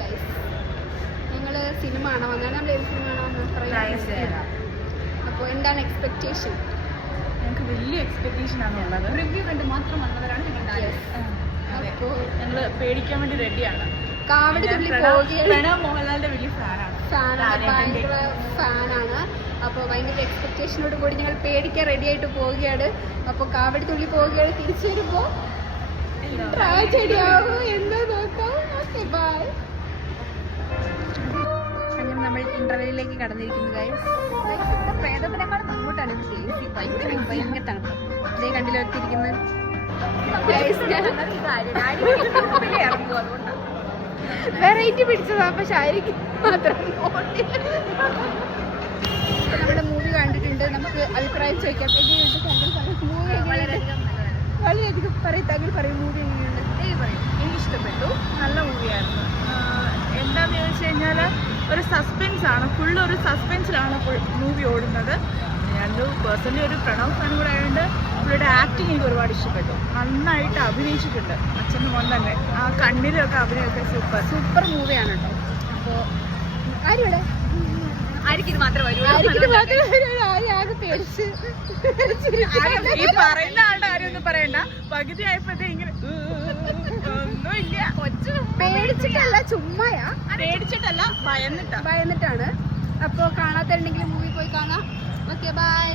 Guys, ഞങ്ങൾ cinema കാണാൻ വന്നാണ്. നമ്മൾ ഏത് സിനിമ കാണാൻ വന്നത്? അപ്പോൾ എന്താണ് എക്സ്പെക്റ്റേഷൻ? ഞങ്ങൾക്ക് വലിയ എക്സ്പെക്റ്റേഷൻ ആണുള്ളത്. റിവ്യൂ കണ്ട് മാത്രം വന്നവരാണ് ഞങ്ങൾ. അപ്പോൾ ഞങ്ങൾ പേടിക്കാൻ വേണ്ടി റെഡിയാണ്. കാവടി തുള്ളി പോവുകയാണ്. മോഹൻലാലിന്റെ വലിയ ഫാനാണ്. ഭയങ്കര ഫാനാണ്. അപ്പോൾ ഭയങ്കര എക്സ്പെക്റ്റേഷനോട് കൂടി ഞങ്ങൾ പേടിക്കാൻ റെഡി ആയിട്ട് പോവുകയാണ്. അപ്പോൾ കാവടി തുള്ളി പോവുകയാണ്. തിരിച്ചു വരുമ്പോൾ ട്രാജഡി ആവും എന്താ നോക്കാം. Okay bye. അങ്ങനെ നമ്മൾ ഇന്റർവ്യൂവിലേക്ക് കടന്നിരിക്കുന്നു ഗൈസ്. പ്രേതത്തിനെക്കാളും അങ്ങോട്ടാണ് ഭയങ്കര തണുപ്പ്. ഇതേ കണ്ടില്ല എത്തിയിരിക്കുന്നത്. വെറൈറ്റി പിടിച്ചതാ, പക്ഷെ ആയിരിക്കും മാത്രം. നമ്മുടെ മൂവി കണ്ടിട്ടുണ്ട്. നമുക്ക് അഭിപ്രായം ചോദിക്കാം. മൂവി വളരെയധികം പറയും. താങ്കൾ പറയും മൂവി എങ്ങനെയുണ്ട്? എനിക്കിഷ്ടപ്പെട്ടു. നല്ല മൂവിയായിരുന്നു. എന്താണെന്ന് ചോദിച്ചു കഴിഞ്ഞാൽ ഒരു സസ്പെൻസ് ആണ്. ഫുള്ളൊരു സസ്പെൻസിലാണ് മൂവി ഓടുന്നത്. ഞാൻ പേഴ്സണലി ഒരു പ്രണവ് ഫാൻ കൂടെ ആയതുകൊണ്ട് പുള്ളിയുടെ ആക്ടിങ് എനിക്ക് ഒരുപാട് ഇഷ്ടപ്പെട്ടു. നന്നായിട്ട് അഭിനയിച്ചിട്ടുണ്ട്. അച്ഛനും മോൻ തന്നെ ആ കണ്ണിലൊക്കെ അഭിനയമൊക്കെ സൂപ്പർ മൂവിയാണ് കേട്ടോ. അപ്പോൾ ആരും ആയിരിക്കും മാത്രമേ വരൂ. ആകെ പേടിച്ച് ഈ പറയുന്ന ആളുടെ ആരും ഒന്നും പറയണ്ട. പകുതി ആയപ്പോഴത്തേ ഇങ്ങനെ ഒന്നുമില്ല. പേടിച്ചിട്ടല്ല, ചുമ്മായാ. പേടിച്ചിട്ടല്ല, ഭയന്നിട്ടാണ്. അപ്പോൾ കാണാത്തുണ്ടെങ്കിൽ മൂവി പോയി കാണാം. Okay bye.